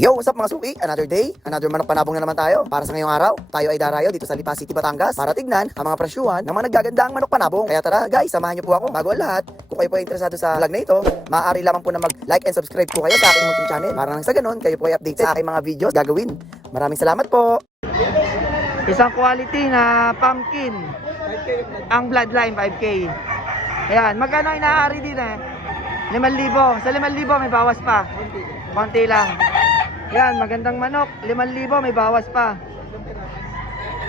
Yo, what's up mga suki? Another day, another manok panabong na naman tayo. Para sa ngayong araw, tayo ay darayo dito sa Lipa City, Batangas para tignan ang mga presyuhan ng mga nagagandang manok panabong. Kaya tara guys, samahan niyo po ako. Bago ang lahat, kung kayo po ay interesado sa vlog na ito, maaari lamang po na mag-like and subscribe po kayo sa aking munting channel. Para nang sa ganun, kayo po ay update sa aking mga videos gagawin. Maraming salamat po. Isang quality na pumpkin. 5K. Ang bloodline 5K. Ayan, magkano inaari din eh? 5,000. Sa 5,000 may bawas pa. Konti lang. Yan, magandang manok. 5,000 may bawas pa.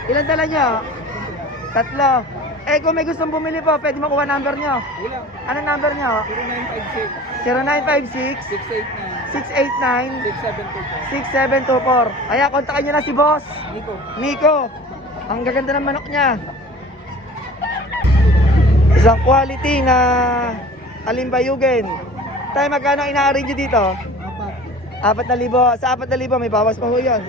Ilan dala nyo? 3. Eh kung may gustong bumili po, pwede makuha number nyo. Wala. Anong number nyo? 0956 0956 689 689 6724. 6724. Ayan, kontakin nyo na si boss Nico. Ang gaganda ng manok niya. Isang quality na alimbayugen. Tayo magkano ina-arrange dito? 4,000. Sa 4,000 may bawas pa ho yun.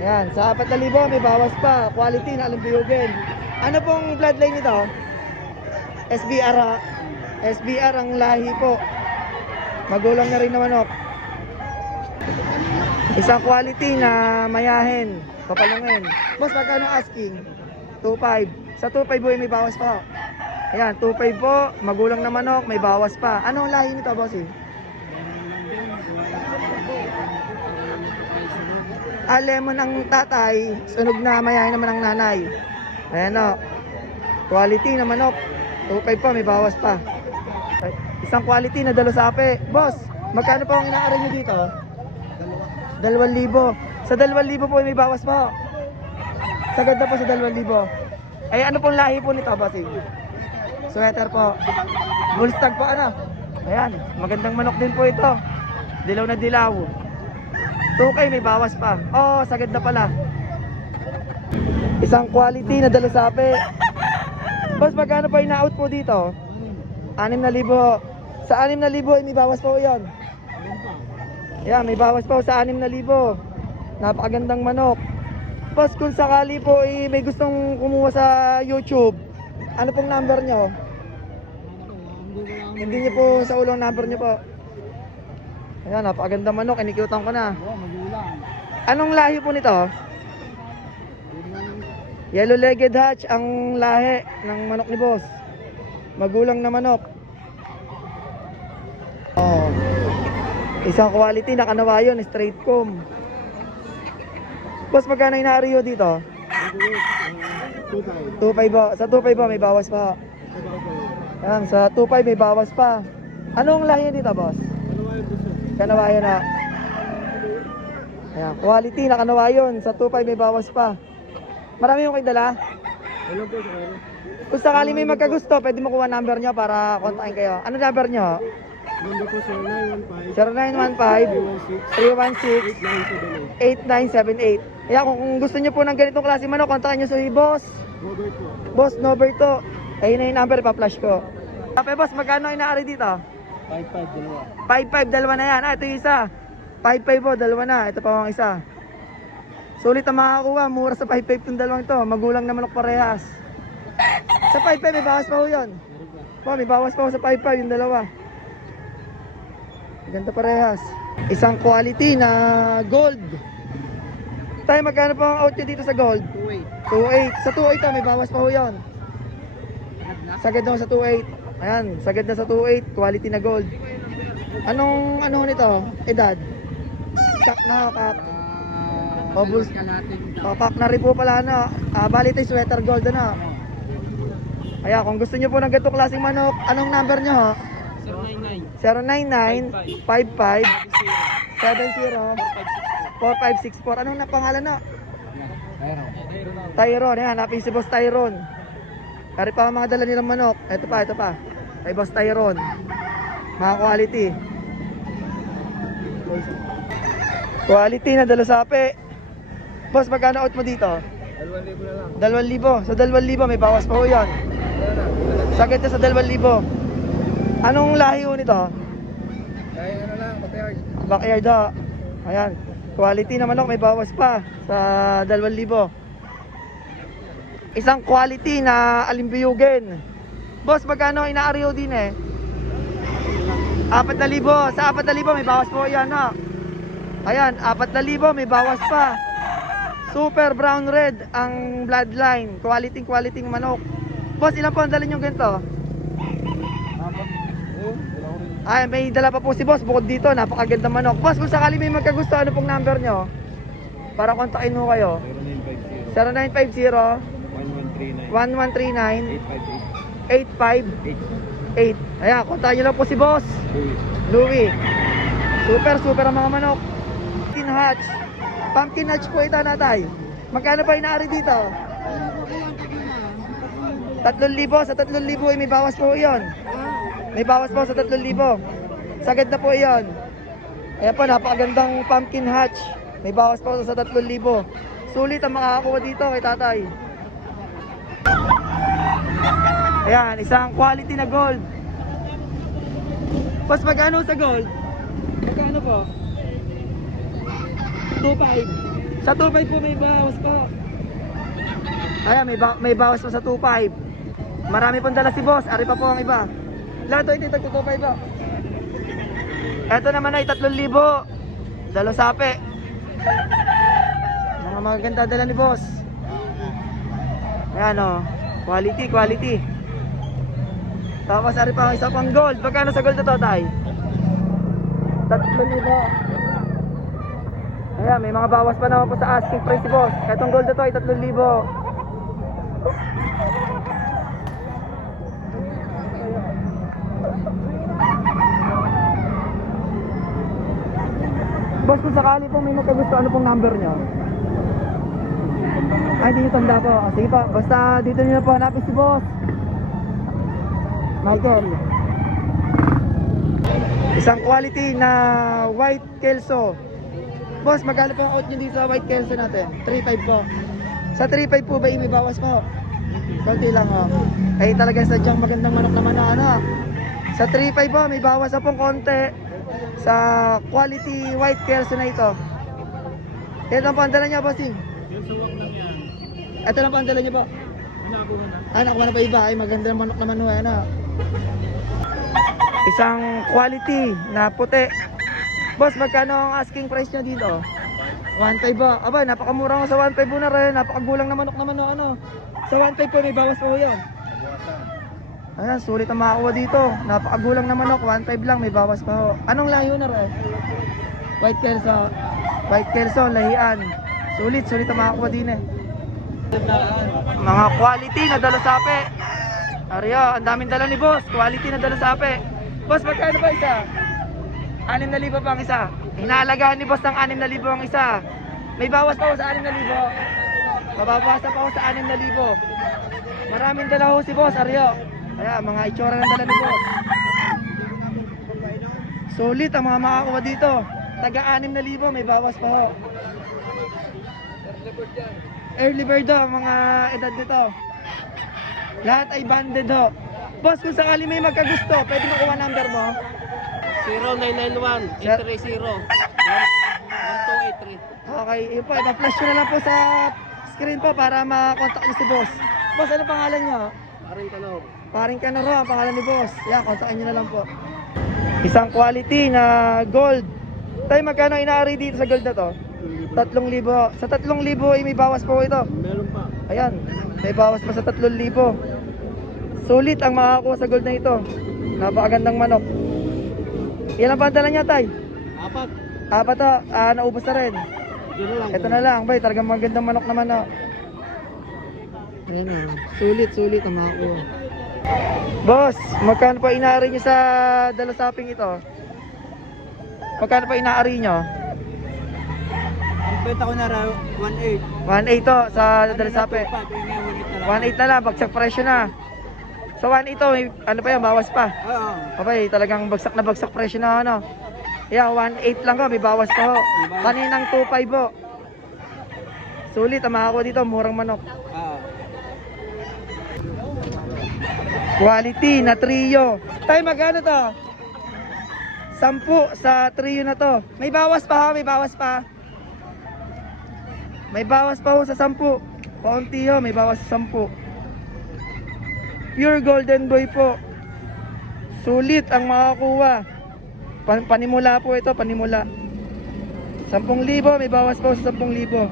Yan, sa 4,000 may bawas pa. Quality na alimbayugen. Ano pong bloodline nito? SBR ha? SBR ang lahi po. Magulang na rin na manok. Isang quality na mayahin, papalungin. Boss, magkano asking? 2,500. Sa 2,500 po may bawas pa. Ayan, 2,500 po, magulang na manok, may bawas pa. Anong lahi nito, boss? Lemon ang tatay, sunog na mayahin naman ang nanay. Ayan o. Quality na manok. 2,500 po, may bawas pa. Isang quality na dalosape. Boss, magkano po ang ina-arrange nyo dito? 2,000. Sa 2,000 po may bawas pa. Sagad na po sa 2,000. Ay ano pong lahi po nito, bossing? Sweater po. Bullstag po ano? Ayan, magandang manok din po ito. Dilaw na dilaw. 2K may bawas pa. Oh, sagad na pala. Isang quality na dalasape. Boss, magkano pa ina-out po dito? 6,000. Sa 6,000 may bawas po 'yon. Yan, may bawas po sa 6,000. Napakagandang manok. Boss, kung sakali po may gustong kumuha sa YouTube, ano pong number nyo? Hindi nyo po sa ulong number nyo po. Ayan, napakagandang manok. Inikyutan ko na. Anong lahi po nito? Yellow-legged hatch ang lahi ng manok ni boss. Magulang na manok. Oh. Isang quality na kanawayon, straight comb. Boss, magkano inaariyo dito? 2,500 po. Sa 2,500 po may bawas pa. Ayan, sa 2,500 may bawas pa. Anong lahi dito, boss? Kanawayon na. Ayan, quality na kanawayon. Sa 2,500 may bawas pa. Marami yung kayo dala? Kung sakali may magkagusto, pwede mo kuha number nyo para kontakin kayo. Ano number nyo? Number ko 0915-316-8978. Ayan, kung gusto nyo po ng ganitong klase manok, kontakin nyo si Boss. Boss Noberto. Ayun na yung number, pa-flash ko. Kape boss, magkano inaari dito? 5,500. 5,500, dalawa na yan. Ito yung isa. 5,500 po, dalawa na. Ito pa ang isa. Sulit ang makakuha. Mura sa 5,500 itong dalawang to. Magulang na manok parehas. Sa 5,500 may bawas pa ho yun. May bawas pa ho sa 5,500 yung dalawa. Ganda parehas. Isang quality na gold. Tayo, magkano po ang out nyo dito sa gold? 2,800. Sa 2,800 may bawas pa ho yun. Sagad na sa 2,800. Ayan, sagad na sa 2,800. Quality na gold. Anong ano nito? Edad? Kak na kak. Kak na rin po pala na. Bali ito yung sweater gold na. Ayan, kung gusto nyo po ng ganitong klaseng manok, anong number nyo ho? 099-55-70-4564. Anong pangalan na? Tyrone. Ayan, hanapin si Boss Tyrone. Kari pa mga dala nilang manok. Ito pa. Kay Boss Tyrone. Mga quality. Quality na dalasape. Boss, magkano out mo dito? 2,000 na lang. 2,000. Sa 2,000 may bawas pa ho yun. Sagad na sa 2,000. Anong lahi ho nito? Kaya ano lang, backyard. Backyard ho. Ayan. Quality na manok, may bawas pa sa 2,000. Isang quality na alimbiyugen. Boss, magkano inaariyo din eh? 4,000. Sa 4,000 may bawas po yan ha. Ayan, 4,000, may bawas pa. Super brown red ang bloodline. Quality manok. Boss, ilan po ang dala nyo ganito? Ay, may dala pa po si boss bukod dito. Napakaganda manok. Boss, kung sakali may magkagusto, ano pong number nyo? Para kontakin mo kayo. 0950 1139 858. Ayan, kontakin nyo lang po si boss Louie. Super ang mga manok. Pumpkin hatch po ito, natay. Magkano pa inaari dito? 3,000. Sa 3,000 ay may bawas po iyon. May bawas po sa 3,000. Sagad na po iyon. Ayan po, napakagandang pumpkin hatch. May bawas po sa 3,000. Sulit ang makakakuha dito kay tatay. Ayan, isang quality na gold. Boss, magkano sa gold? Magkano po? 2.5. Sa 2.5 po may bawas po. Ayan, may bawas po sa 2.5. Marami pong dala si boss. Ari pa po ang iba. Lahat ito itag 2.5 po. Ito naman ay 3,000. Dalo sape. Mga maganda dala ni boss. Ayan o. Quality. Tapos ari pa ang isa pang gold. Magkano sa gold ito, tay? 3,000. Ayan, may mga bawas pa naman po sa asking price si boss. Itong gold ito ay 3,000. Boss, kung sakali po may nagkagusto, ano pong number nyo? Ay, hindi nyo tanda po. Sige po, basta dito nyo po hanapin si boss Michael. Isang quality na white kelso. Boss, magkano po ang out nyo dito sa white kelso natin? 3.5 po. Sa 3.5 po ba may bawas po? Kunti lang o. Ay talagang sadyang magandang manok naman na ano. Sa 3.5 po may bawas na pong konti sa quality white kelso na ito. Ito lang po ang dala niya, bossing. Ito lang po ang dala niya po. Nakuha na pa iba. Ay maganda ng manok naman o. Ano. Isang quality na puti. Boss, magkano ang asking price nyo dito? 1.5 ba? Aba, napakamura nga sa 1.5 po na rin. Napakagulang na manok naman o ano. Sa 1.5 po may bawas po yun. Ayan, sulit ang makakuha dito. Napakagulang na manok, 1.5 lang, may bawas pa ho. Anong layo na rin? White Kelso. White Kelso, lahian. Sulit ang makakuha din eh. Mga quality na dalasape. Aryo, ang daming dala ni boss. Quality na dalasape. Boss, magkano ba isa? 6,000 pa ang isa. Inaalagaan ni boss ng 6,000 ang isa. May bawas pa ho sa 6,000. Mababasa pa ho sa 6,000. Maraming dala ho si boss, Aryo. Kaya mga itsura ng dala ni boss. Sulit ang mga makakuha dito. Taga 6,000, may bawas pa ho. Early bird ho, mga edad nito. Lahat ay banded ho. Boss, kung sakali may magkagusto, pwede makuha number mo? 0991-830-1283. Okay, yun po, i-flash nyo na lang po sa screen po para makontak nyo si boss. Boss, ano pangalan nyo? Paring Kanoro, ang pangalan ni boss. Yan, kontakin nyo na lang po. Isang quality na gold. Tayo, magkano inaari dito sa gold na to? 3,000. Sa 3,000 ay may bawas po ito. Meron pa. Ayan, may bawas pa sa 3,000. Sulit ang makakakuha sa gold na ito. Napakagandang manok. Ilan pa ang dala niya, tay? 4. Apat to, naubos na rin. Yun na lang. Ito na lang, bay, talagang magandang manok naman no. Ayun, sulit ang makakuha. Boss, magkano pa inaari nyo sa dalasaping ito? Magkano pa inaari nyo? Ang benta ko na raw 1.8. 1.8 to sa dalasape. 1.8 na lang, bagsak presyo na. So 1.8 to, ano pa yan, bawas pa. Oo. Abay, talagang bagsak na bagsak presyo na ano. Yeah, 1.8 lang ko, may bawas pa ho. Kaninang 2.5 ho. Sulit ang makakuha dito, murang manok. Quality na trio. Tay, magkano to? 10 sa trio na to. May bawas pa ho, may bawas pa. May bawas pa ho sa 10. Paunti ho, may bawas sa 10. Pure golden boy po. Sulit ang makakuha. Panimula po ito, panimula. 10,000, may bawas po sa 10,000.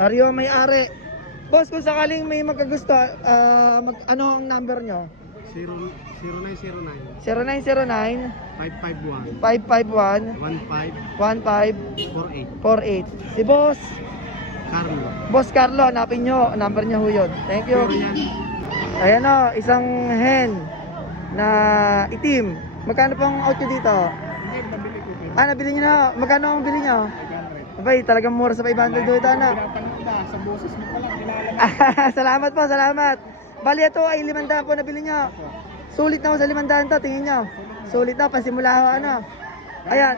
Ariyo may-ari. Boss, kung sakaling may magkagusto, ano ang number nyo? 0909 0909 551 551 15 1548. Si Boss Carlo. Boss Carlo, hanapin nyo. Number niya ho yun. Thank you. Pero yan, Ayan o, isang hen na itim. Magkano pong out nyo dito? hindi, nabili ko. Nabili nyo na. Magkano ang bili nyo? 500. Abay, talagang mura sa 500 doon ito, anak. Tinatanong na, sa boses mo palang nilalamang. Salamat po, salamat. Bali, ito ay 500 po nabili nyo. Sulit na ho sa 500 to, tingin nyo. Sulit na, pasimula ho, ano. Ayan.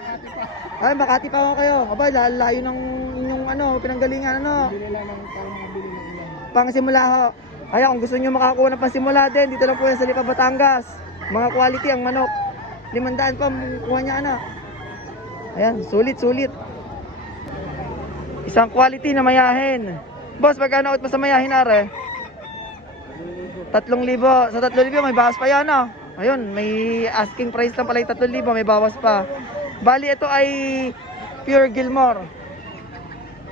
Ay, Makati pa ho kayo. Abay, layo ng inyong pinanggalingan, ano. Bili lang ng parang mabili ng ulan. Pangsimula ho. Ayan, kung gusto nyo makakuha ng pansimula din, dito lang po yan sa Lipa, Batangas. Mga quality ang manok. 500 pa, kuha niya, anak. Ayan, sulit, sulit. Isang quality na mayahin. Boss, magkano out mo sa mayahin, are? 3,000. Sa 3,000 may bawas pa yan, ah. Ayun, may asking price lang pala yung 3,000, may bawas pa. Bali, ito ay pure Gilmore.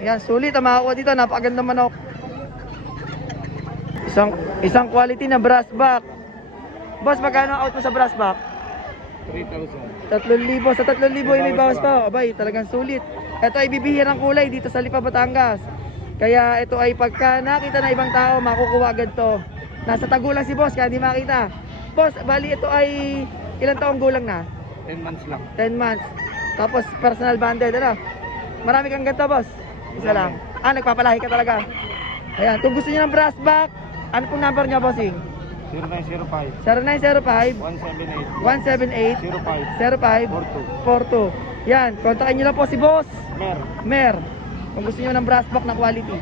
Ayan, sulit ang makakuha dito. Napakaganda manok. Isang quality na brass back. Boss, magkano out mo sa brass back? 3,000. 3,000. Sa 3,000 ay may bawas pa. Abay, talagang sulit. Ito ay bibihirang kulay dito sa Lipa, Batangas. Kaya ito ay pagka nakita na ibang tao, makukuha agad to. Nasa tagulang si boss, kaya hindi makita. Boss, bali ito ay ilang taong gulang na? 10 months lang. 10 months. Tapos personal banded, ano? Marami kang ganito, boss. Isa lang. Nagpapalahi ka talaga. Ayan, kung gusto niyo ng brass back, ano pong number niya, bossing? 0905 0905 178 178 05 05 42. Yan, kontakin niyo lang po si boss Mer. Mer. Kung gusto niyo ng brass back na quality.